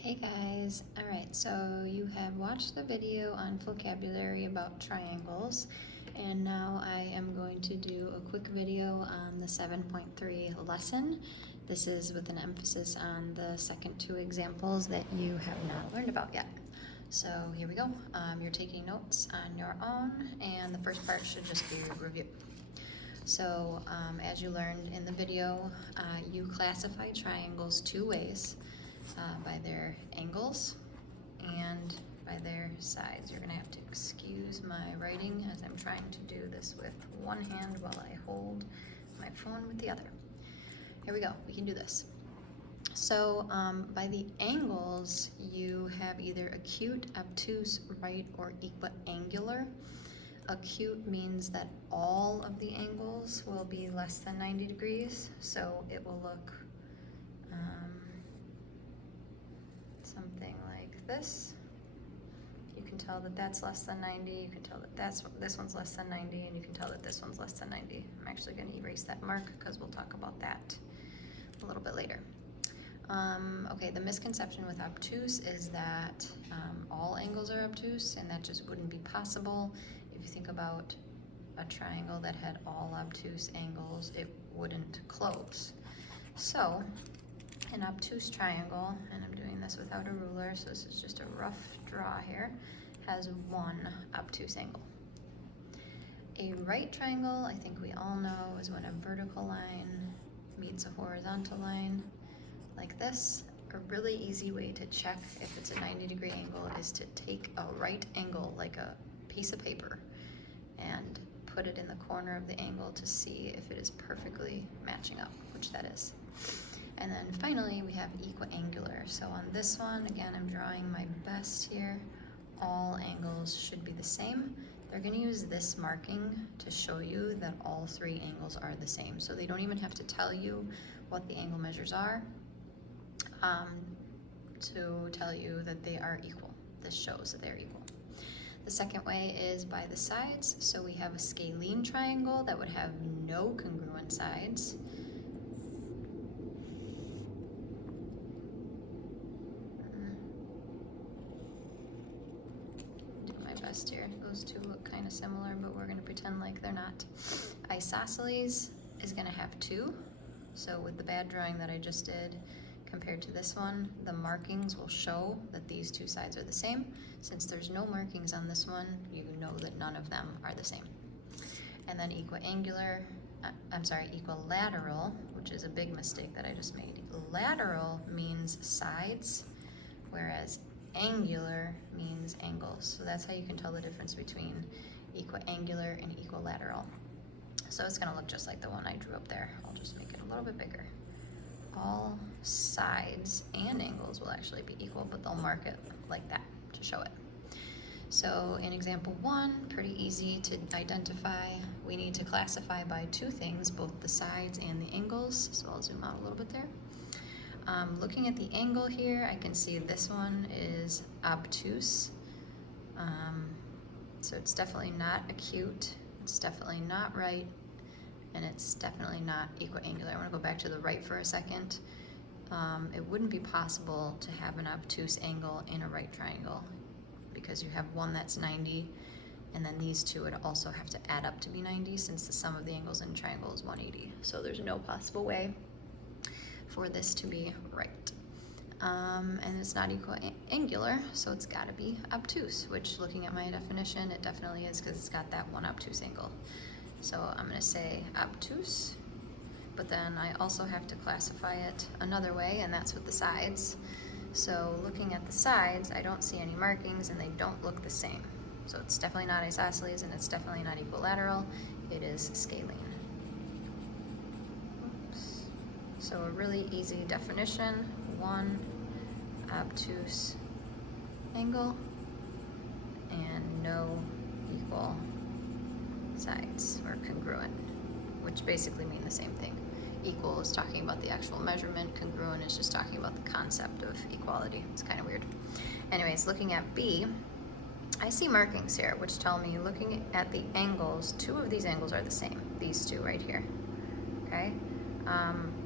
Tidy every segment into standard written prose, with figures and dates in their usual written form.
Hey guys, alright, so you have watched the video on vocabulary about triangles, and now I am going to do a quick video on the 7.3 lesson. This is with an emphasis on the second two examples that you have not learned about yet. So here we go. You're taking notes on your own, and the first part should just be review. So as you learned in the video, you classify triangles two ways. By their angles and by their sides. You're going to have to excuse my writing as I'm trying to do this with one hand while I hold my phone with the other. Here we go, we can do this. So by the angles, you have either acute, obtuse, right, or equiangular. Acute means that all of the angles will be less than 90 degrees, so it will look something like this. You can tell that that's less than 90, you can tell that this one's less than 90, and you can tell that this one's less than 90. I'm actually going to erase that mark because we'll talk about that a little bit later. Okay, the misconception with obtuse is that all angles are obtuse, and that just wouldn't be possible. If you think about a triangle that had all obtuse angles, it wouldn't close. So an obtuse triangle, and I'm doing this without a ruler, so this is just a rough draw here, has one obtuse angle. A right triangle, I think we all know, is when a vertical line meets a horizontal line like this. A really easy way to check if it's a 90-degree angle is to take a right angle, like a piece of paper, and put it in the corner of the angle to see if it is perfectly matching up, which that is. And then finally we have equiangular. So on this one, again, I'm drawing my best here. All angles should be the same. They're going to use this marking to show you that all three angles are the same. So they don't even have to tell you what the angle measures are to tell you that they are equal. This shows that they're equal. The second way is by the sides. So we have a scalene triangle that would have no congruent sides. Here. Those two look kind of similar, but we're going to pretend like they're not. Isosceles is going to have two. So with the bad drawing that I just did compared to this one, the markings will show that these two sides are the same. Since there's no markings on this one, you know that none of them are the same. And then equilateral, which is a big mistake that I just made. Lateral means sides, whereas angular means angles. So that's how you can tell the difference between equiangular and equilateral. So it's going to look just like the one I drew up there. I'll just make it a little bit bigger. All sides and angles will actually be equal, but they'll mark it like that to show it. So in example 1, pretty easy to identify. We need to classify by two things, both the sides and the angles. So I'll zoom out a little bit there. Looking at the angle here, I can see this one is obtuse. So it's definitely not acute, it's definitely not right, and it's definitely not equiangular. I want to go back to the right for a second. It wouldn't be possible to have an obtuse angle in a right triangle because you have one that's 90, and then these two would also have to add up to be 90 since the sum of the angles in a triangle is 180. So there's no possible way for this to be right. And it's not equiangular, so it's got to be obtuse, which looking at my definition, it definitely is because it's got that one obtuse angle. So I'm going to say obtuse, but then I also have to classify it another way, and that's with the sides. So looking at the sides, I don't see any markings and they don't look the same. So it's definitely not isosceles and it's definitely not equilateral. It is scalene. So a really easy definition, one obtuse angle and no equal sides or congruent, which basically mean the same thing. Equal is talking about the actual measurement, congruent is just talking about the concept of equality. It's kind of weird. Anyways, looking at B, I see markings here which tell me, looking at the angles, two of these angles are the same, these two right here, okay?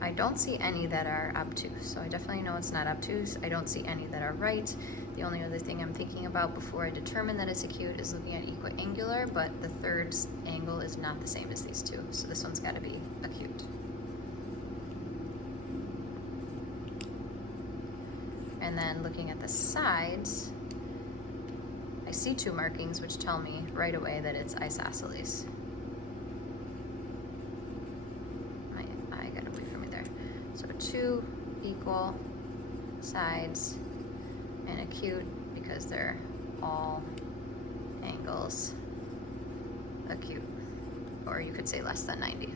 I don't see any that are obtuse, so I definitely know it's not obtuse. I don't see any that are right. The only other thing I'm thinking about before I determine that it's acute is looking at equiangular, but the third angle is not the same as these two, so this one's got to be acute. And then looking at the sides, I see two markings which tell me right away that it's isosceles. My eye got away from me there. So two equal sides and acute because they're all angles acute, or you could say less than 90.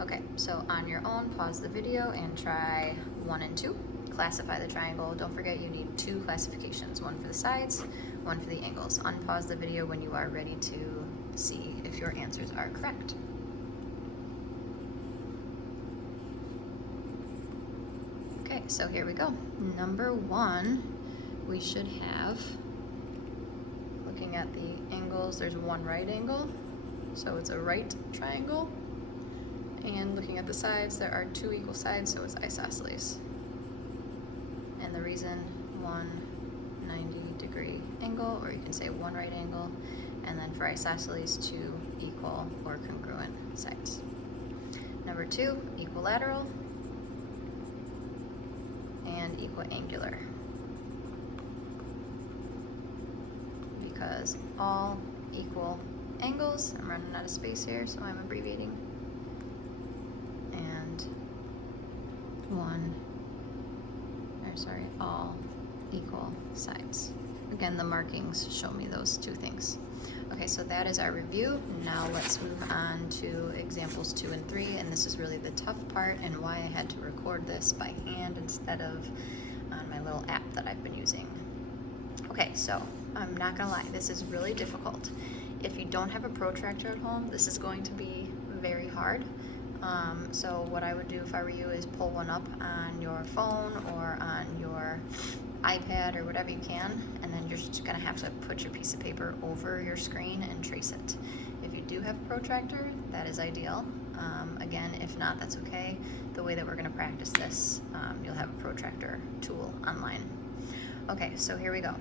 Okay, so on your own, pause the video and try 1 and 2. Classify the triangle. Don't forget you need 2 classifications, one for the sides, one for the angles. Unpause the video when you are ready to see if your answers are correct. Okay, so here we go. Number 1, we should have, looking at the angles, there's one right angle, so it's a right triangle. And looking at the sides, there are 2 equal sides, so it's isosceles. And the reason, 190-degree angle, or you can say one right angle, and then for isosceles, 2 equal or congruent sides. Number 2, equilateral and equiangular, because all equal angles, I'm running out of space here, so I'm abbreviating, and all equal sides. Again, the markings show me those 2 things. Okay, so that is our review. Now let's move on to examples 2 and 3, and this is really the tough part and why I had to record this by hand instead of on my little app that I've been using. Okay, so I'm not gonna lie, this is really difficult. If you don't have a protractor at home, this is going to be very hard. So what I would do if I were you is pull one up on your phone or on your iPad or whatever you can, and then you're just gonna have to put your piece of paper over your screen and trace it. If you do have a protractor, that is ideal. Again, if not, that's okay. The way that we're gonna practice this, you'll have a protractor tool online. Okay, so here we go.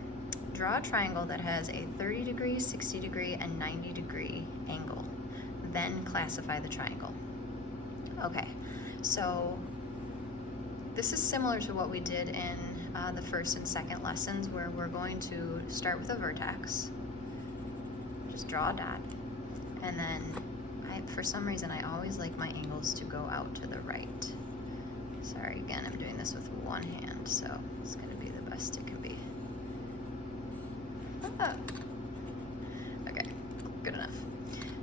Draw a triangle that has a 30-degree, 60-degree, and 90-degree angle. Then classify the triangle. Okay, so this is similar to what we did in the first and second lessons, where we're going to start with a vertex, just draw a dot, and then for some reason I always like my angles to go out to the right. Sorry, again, I'm doing this with one hand, so it's going to be the best it can be. Okay, good enough.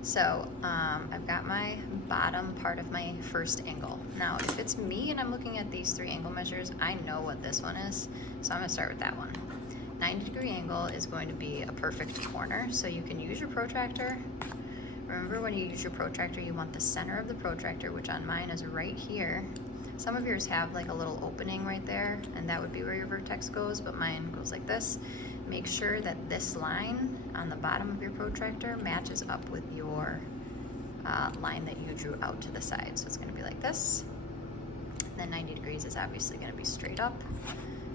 So I've got my bottom part of my first angle. Now, if it's me and I'm looking at these 3 angle measures, I know what this one is, so I'm gonna start with that one. 90-degree angle is going to be a perfect corner, so you can use your protractor. Remember, when you use your protractor, you want the center of the protractor, which on mine is right here. Some of yours have like a little opening right there, and that would be where your vertex goes, but mine goes like this. Make sure that this line on the bottom of your protractor matches up with your line that you drew out to the side. So it's going to be like this. Then 90 degrees is obviously going to be straight up.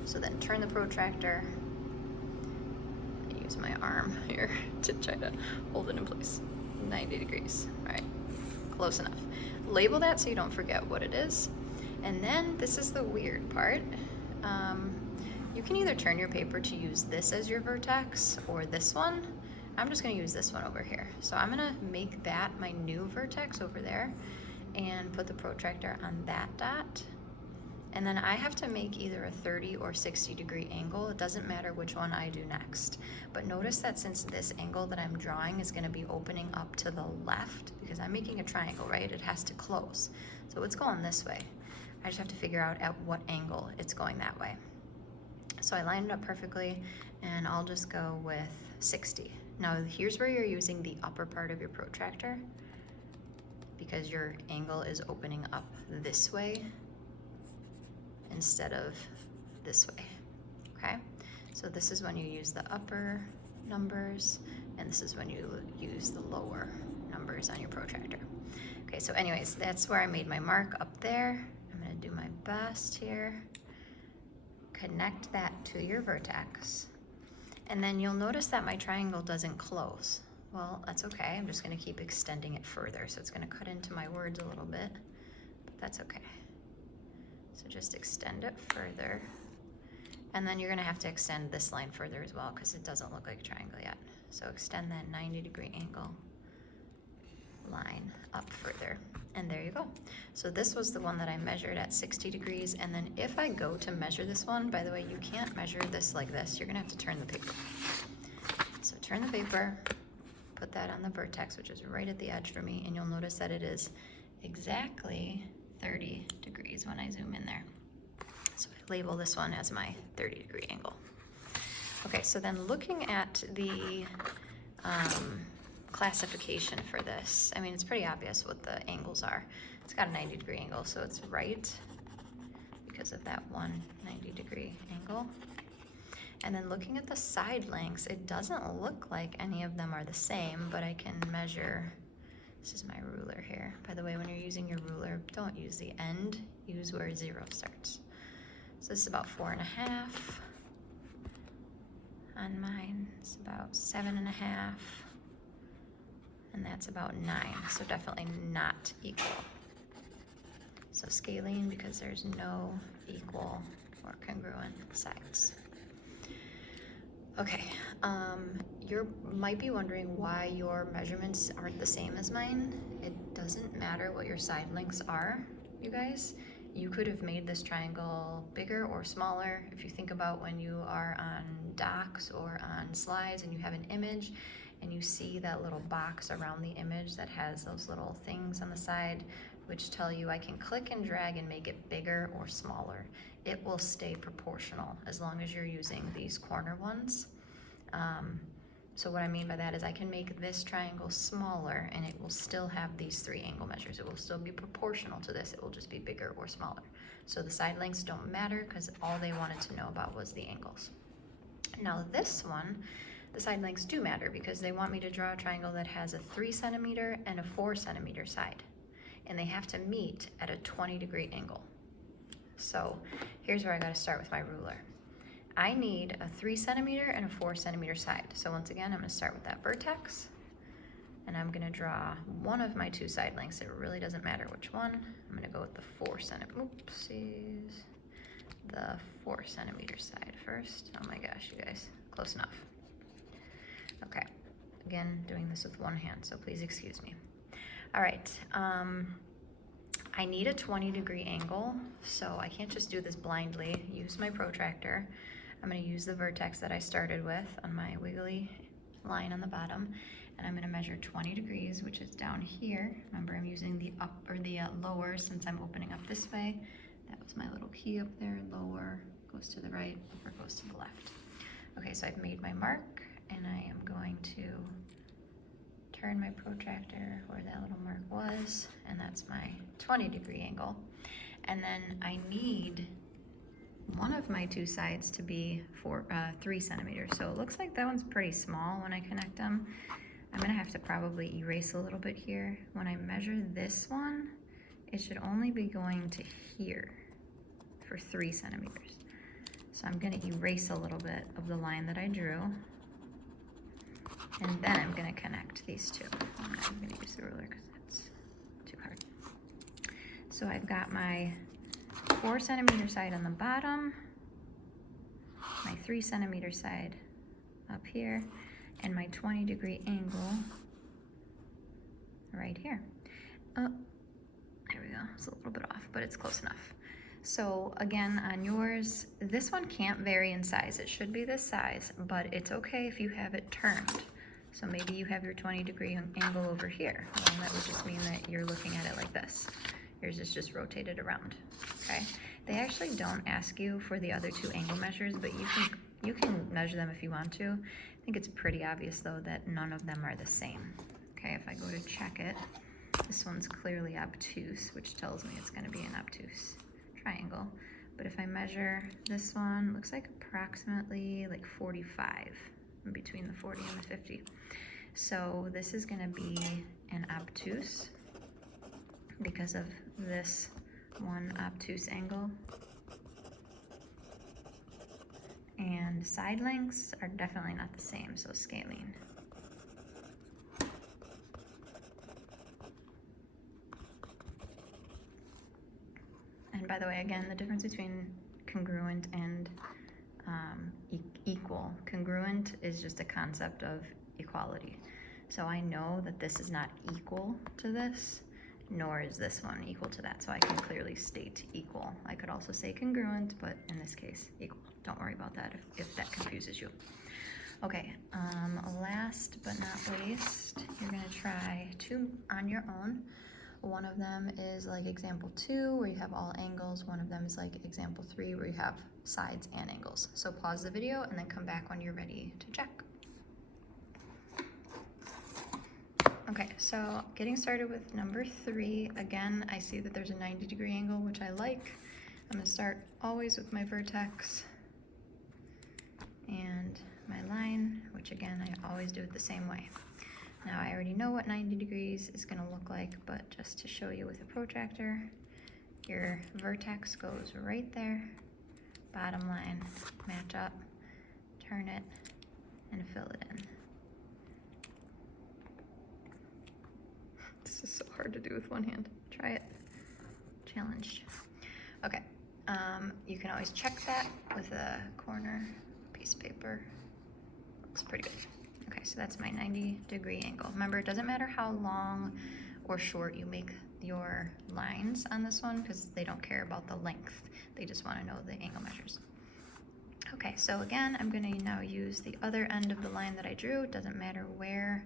So then turn the protractor. I use my arm here to try to hold it in place. 90 degrees. All right, close enough. Label that so you don't forget what it is. And then this is the weird part. You can either turn your paper to use this as your vertex or this one. I'm just gonna use this one over here. So I'm gonna make that my new vertex over there and put the protractor on that dot. And then I have to make either a 30 or 60 degree angle. It doesn't matter which one I do next. But notice that since this angle that I'm drawing is gonna be opening up to the left, because I'm making a triangle, right? It has to close. So it's going this way. I just have to figure out at what angle it's going that way. So I lined it up perfectly, and I'll just go with 60. Now here's where you're using the upper part of your protractor, because your angle is opening up this way instead of this way, okay? So this is when you use the upper numbers, and this is when you use the lower numbers on your protractor. Okay, so anyways, that's where I made my mark up there. I'm gonna do my best here. Connect that to your vertex. And then you'll notice that my triangle doesn't close. Well, that's okay. I'm just gonna keep extending it further. So it's gonna cut into my words a little bit, but that's okay. So just extend it further. And then you're gonna have to extend this line further as well because it doesn't look like a triangle yet. So extend that 90-degree angle line up further. And there you go. So this was the one that I measured at 60 degrees. And then if I go to measure this one, by the way, you can't measure this like this. You're gonna have to turn the paper. So turn the paper, put that on the vertex, which is right at the edge for me. And you'll notice that it is exactly 30 degrees when I zoom in there. So I label this one as my 30-degree angle. Okay, so then looking at the classification for this, I mean, it's pretty obvious what the angles are. It's got a 90-degree angle, so it's right because of that one 90-degree angle. And then looking at the side lengths, it doesn't look like any of them are the same, but I can measure. This is my ruler here. By the way, when you're using your ruler, don't use the end, use where 0 starts. So this is about 4.5. On mine, it's about 7.5. And that's about 9, so definitely not equal. So scaling because there's no equal or congruent sides. Okay, you might be wondering why your measurements aren't the same as mine. It doesn't matter what your side lengths are, you guys. You could have made this triangle bigger or smaller. If you think about when you are on docs or on slides and you have an image and you see that little box around the image that has those little things on the side which tell you I can click and drag and make it bigger or smaller. It will stay proportional as long as you're using these corner ones. So what I mean by that is I can make this triangle smaller and it will still have these 3 angle measures. It will still be proportional to this. It will just be bigger or smaller. So the side lengths don't matter because all they wanted to know about was the angles. Now this one, the side lengths do matter because they want me to draw a triangle that has a 3 centimeter and a 4 centimeter side. And they have to meet at a 20-degree angle. So here's where I gotta start with my ruler. I need a 3 centimeter and a 4 centimeter side. So once again, I'm gonna start with that vertex and I'm gonna draw one of my 2 side lengths. It really doesn't matter which one. I'm gonna go with the 4 centimeter, oopsies. The 4 centimeter side first. Oh my gosh, you guys, close enough. Okay, again, doing this with one hand, so please excuse me. All right, I need a 20-degree angle, so I can't just do this blindly. Use my protractor. I'm gonna use the vertex that I started with on my wiggly line on the bottom, and I'm gonna measure 20 degrees, which is down here. Remember, I'm using the up or the lower since I'm opening up this way. That was my little key up there. Lower goes to the right, upper goes to the left. Okay, so I've made my mark, and I am going to turn my protractor where that little mark was, and that's my 20-degree angle. And then I need one of my 2 sides to be 3 centimeters. So it looks like that one's pretty small when I connect them. I'm gonna have to probably erase a little bit here. When I measure this one, it should only be going to here for 3 centimeters. So I'm gonna erase a little bit of the line that I drew. And then I'm gonna connect these 2. I'm not gonna use the ruler because that's too hard. So I've got my 4 centimeter side on the bottom, my 3 centimeter side up here, and my 20-degree angle right here. Oh, there we go. It's a little bit off, but it's close enough. So again, on yours, this one can't vary in size. It should be this size, but it's okay if you have it turned. So maybe you have your 20-degree angle over here. Well, that would just mean that you're looking at it like this. Yours is just rotated around, okay? They actually don't ask you for the other 2 angle measures, but you can measure them if you want to. I think it's pretty obvious though that none of them are the same. Okay, if I go to check it, this one's clearly obtuse, which tells me it's gonna be an obtuse triangle. But if I measure this one, looks like approximately like 45, in between the 40 and the 50. So this is gonna be an obtuse because of this one obtuse angle. And side lengths are definitely not the same, so scaling. And by the way, again, the difference between congruent and equal. Congruent is just a concept of equality. So I know that this is not equal to this, nor is this one equal to that. So I can clearly state equal. I could also say congruent, but in this case, equal. Don't worry about that if that confuses you. Okay, last but not least, you're gonna try two on your own. One of them is like example 2, where you have all angles. One of them is like example 3, where you have sides and angles. So pause the video and then come back when you're ready to check. Okay, so getting started with number 3. Again, I see that there's a 90-degree angle, which I like. I'm gonna start always with my vertex and my line, which again, I always do it the same way. Now I already know what 90 degrees is gonna look like, but just to show you with a protractor, your vertex goes right there, bottom line, match up, turn it, and fill it in. This is so hard to do with one hand. Try it. Challenged. Okay, you can always check that with a corner piece of paper. Looks pretty good. Okay, so that's my 90-degree angle. Remember, it doesn't matter how long or short you make your lines on this one, because they don't care about the length. They just want to know the angle measures. Okay, so again, I'm going to now use the other end of the line that I drew. It doesn't matter where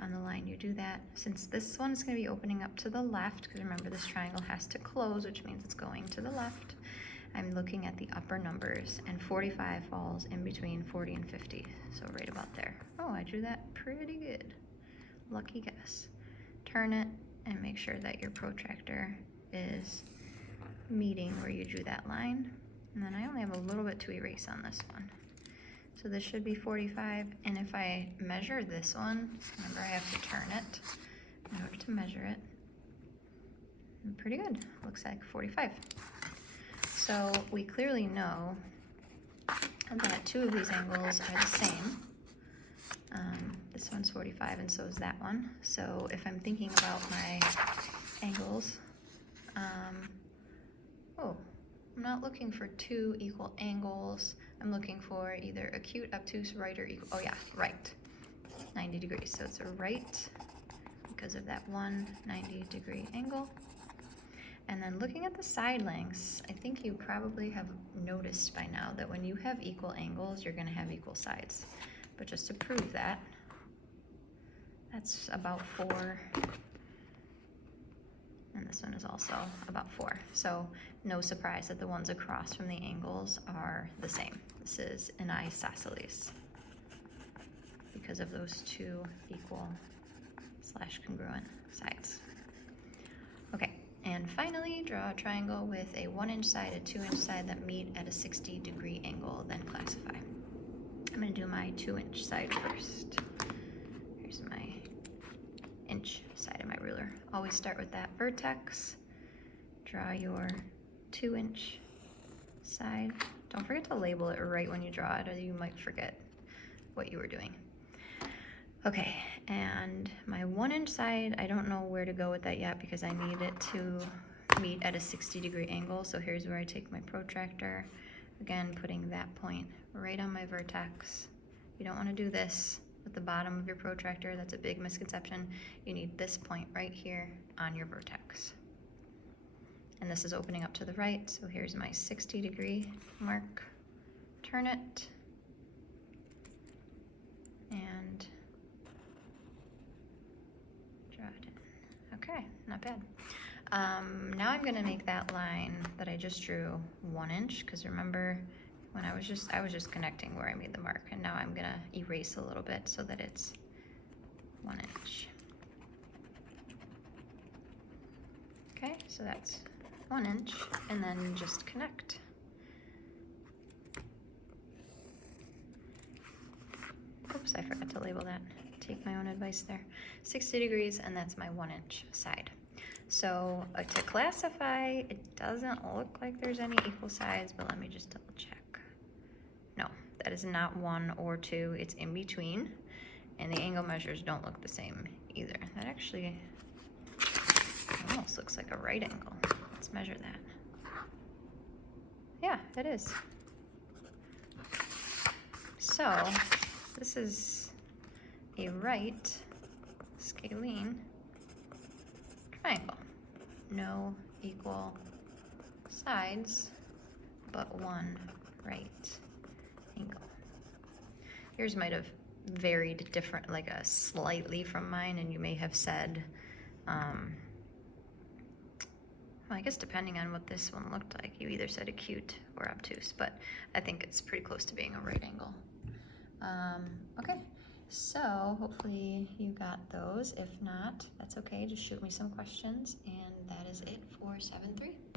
on the line you do that. Since this one is going to be opening up to the left, because remember, this triangle has to close, which means it's going to the left. I'm looking at the upper numbers, and 45 falls in between 40 and 50, so right about there. Oh, I drew that pretty good. Lucky guess. Turn it and make sure that your protractor is meeting where you drew that line. And then I only have a little bit to erase on this one. So this should be 45, and if I measure this one, remember I have to turn it in order to measure it. Pretty good. Looks like 45. So we clearly know that two of these angles are the same. This one's 45 and so is that one. So if I'm thinking about my angles, I'm not looking for two equal angles. I'm looking for either acute, obtuse, right, or equal. Oh yeah, right. 90 degrees. So it's a right because of that one 90-degree angle. And then looking at the side lengths, I think you probably have noticed by now that when you have equal angles, you're gonna have equal sides. But just to prove that, that's about 4. And this one is also about 4. So no surprise that the ones across from the angles are the same. This is an isosceles because of those two equal / congruent sides. Okay. And finally, draw a triangle with a 1-inch side, a 2-inch side that meet at a 60-degree angle, then classify. I'm going to do my 2-inch side first. Here's my inch side of my ruler. Always start with that vertex. Draw your 2-inch side. Don't forget to label it right when you draw it, or you might forget what you were doing. Okay, and my 1-inch side, I don't know where to go with that yet because I need it to meet at a 60-degree angle. So here's where I take my protractor. Again, putting that point right on my vertex. You don't want to do this with the bottom of your protractor. That's a big misconception. You need this point right here on your vertex. And this is opening up to the right. So here's my 60-degree mark. Turn it. And draw it in. Okay, not bad. Now I'm gonna make that line that I just drew 1 inch, because remember when I was just connecting where I made the mark, and now I'm gonna erase a little bit so that it's 1 inch. Okay, so that's 1 inch, and then just connect. Oops, I forgot to label that. Take my own advice there. 60 degrees, and that's my 1-inch side. So to classify, it doesn't look like there's any equal sides, but let me just double check. No, that is not 1 or 2, it's in between. And the angle measures don't look the same either. That actually almost looks like a right angle. Let's measure that. Yeah, it is. So this is a right scalene triangle. No equal sides, but one right angle. Yours might have varied different, like a slightly from mine, and you may have said, well, I guess depending on what this one looked like, you either said acute or obtuse, but I think it's pretty close to being a right angle. Okay, so hopefully you got those. If not, that's okay. Just shoot me some questions, and that is it for 7-3.